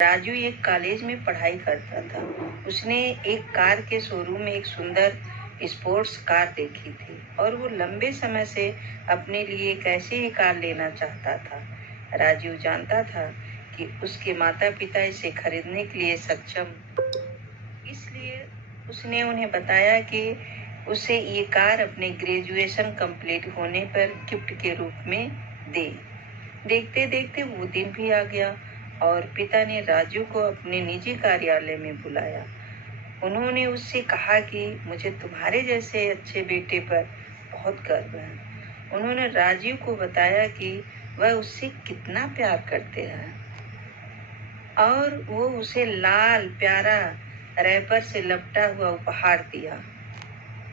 राजू एक कॉलेज में पढ़ाई करता था। उसने एक कार के शोरूम में एक सुंदर स्पोर्ट्स कार देखी थी और वो लंबे समय से अपने लिए एक ऐसी ही कार लेना चाहता था। राजू जानता था कि उसके माता पिता इसे खरीदने के लिए सक्षम, इसलिए उसने उन्हें बताया कि उसे ये कार अपने ग्रेजुएशन कंप्लीट होने पर गिफ्ट के रूप में दे। देखते देखते वो दिन भी आ गया और पिता ने राजू को अपने निजी कार्यालय में बुलाया। उन्होंने उससे कहा कि मुझे तुम्हारे जैसे अच्छे बेटे पर बहुत गर्व है। उन्होंने राजू को बताया कि वह उससे कितना प्यार करते हैं और वो उसे लाल प्यारा रैपर से लपटा हुआ उपहार दिया।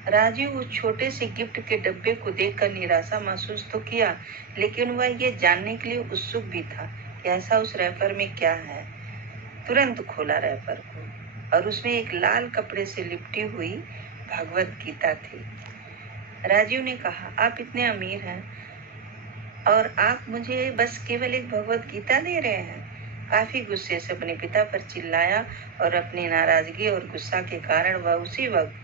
राजू उस छोटे से गिफ्ट के डब्बे को देखकर निराशा महसूस तो किया, लेकिन वह ये जानने के लिए उत्सुक भी था कि ऐसा उस रैपर में क्या है। तुरंत खोला रैपर को और उसमें एक लाल कपड़े से लिपटी हुई भगवत गीता थी। राजू ने कहा, आप इतने अमीर हैं और आप मुझे बस केवल एक भगवत गीता दे रहे हैं। काफी गुस्से से अपने पिता पर चिल्लाया और अपनी नाराजगी और गुस्सा के कारण वह उसी वक्त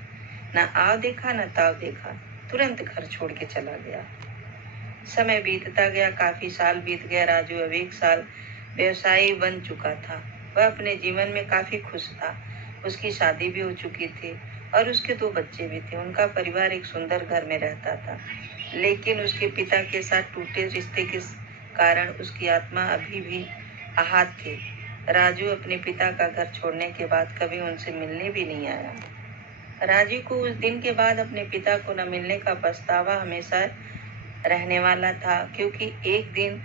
न आव देखा न ताव देखा, तुरंत घर छोड़ के चला गया। समय बीतता गया, काफी साल बीत गया। राजू अब 1 साल व्यवसायी बन चुका था। वह अपने जीवन में काफी खुश था। उसकी शादी भी हो चुकी थी और उसके 2 बच्चे भी थे। उनका परिवार एक सुंदर घर में रहता था, लेकिन उसके पिता के साथ टूटे रिश्ते के कारण उसकी आत्मा अभी भी आहत थी। राजू अपने पिता का घर छोड़ने के बाद कभी उनसे मिलने भी नहीं आया। राजू को उस दिन के बाद अपने पिता को न मिलने का पछतावा हमेशा रहने वाला था, क्योंकि एक दिन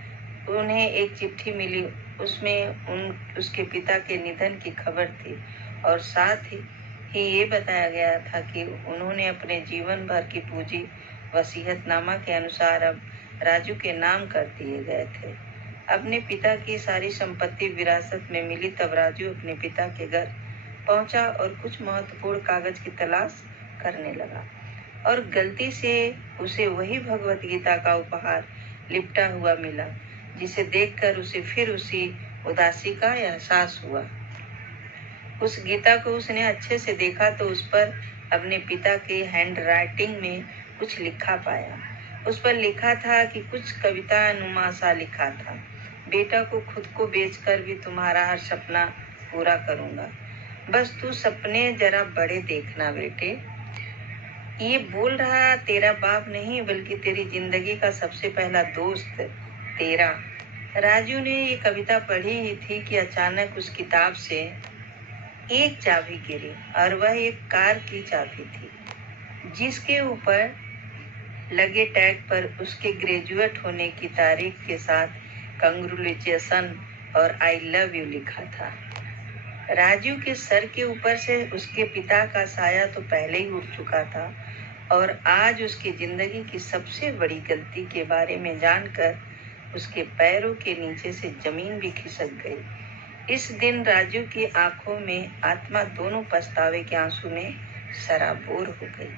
उन्हें एक चिट्ठी मिली। उसमें उसके पिता के निधन की खबर थी और साथ ही ये बताया गया था कि उन्होंने अपने जीवन भर की पूंजी वसीयतनामा के अनुसार अब राजू के नाम कर दिए गए थे। अपने पिता की सारी संपत्ति विरासत में मिली तब राजू अपने पिता के घर पहुंचा और कुछ महत्वपूर्ण कागज की तलाश करने लगा और गलती से उसे वही भगवत गीता का उपहार लिपटा हुआ मिला, जिसे देखकर उसे फिर उसी उदासी का एहसास हुआ। उस गीता को उसने अच्छे से देखा तो उस पर अपने पिता के हैंड राइटिंग में कुछ लिखा पाया। उस पर लिखा था कि कुछ कविता नुमा सा लिखा था, बेटा को खुद को बेचकर भी तुम्हारा हर सपना पूरा करूंगा, बस तू सपने जरा बड़े देखना बेटे। ये बोल रहा तेरा बाप नहीं बल्कि तेरी जिंदगी का सबसे पहला दोस्त तेरा। राजू ने ये कविता पढ़ी ही थी कि अचानक उस किताब से एक चाबी गिरी और वह एक कार की चाबी थी, जिसके ऊपर लगे टैग पर उसके ग्रेजुएट होने की तारीख के साथ कंग्रेचुलेशन और आई लव यू लिखा था। राजू के सर के ऊपर से उसके पिता का साया तो पहले ही उठ चुका था और आज उसकी जिंदगी की सबसे बड़ी गलती के बारे में जानकर उसके पैरों के नीचे से जमीन भी खिसक गई। इस दिन राजू की आंखों में आत्मा दोनों पछतावे के आंसू में सराबोर हो गई।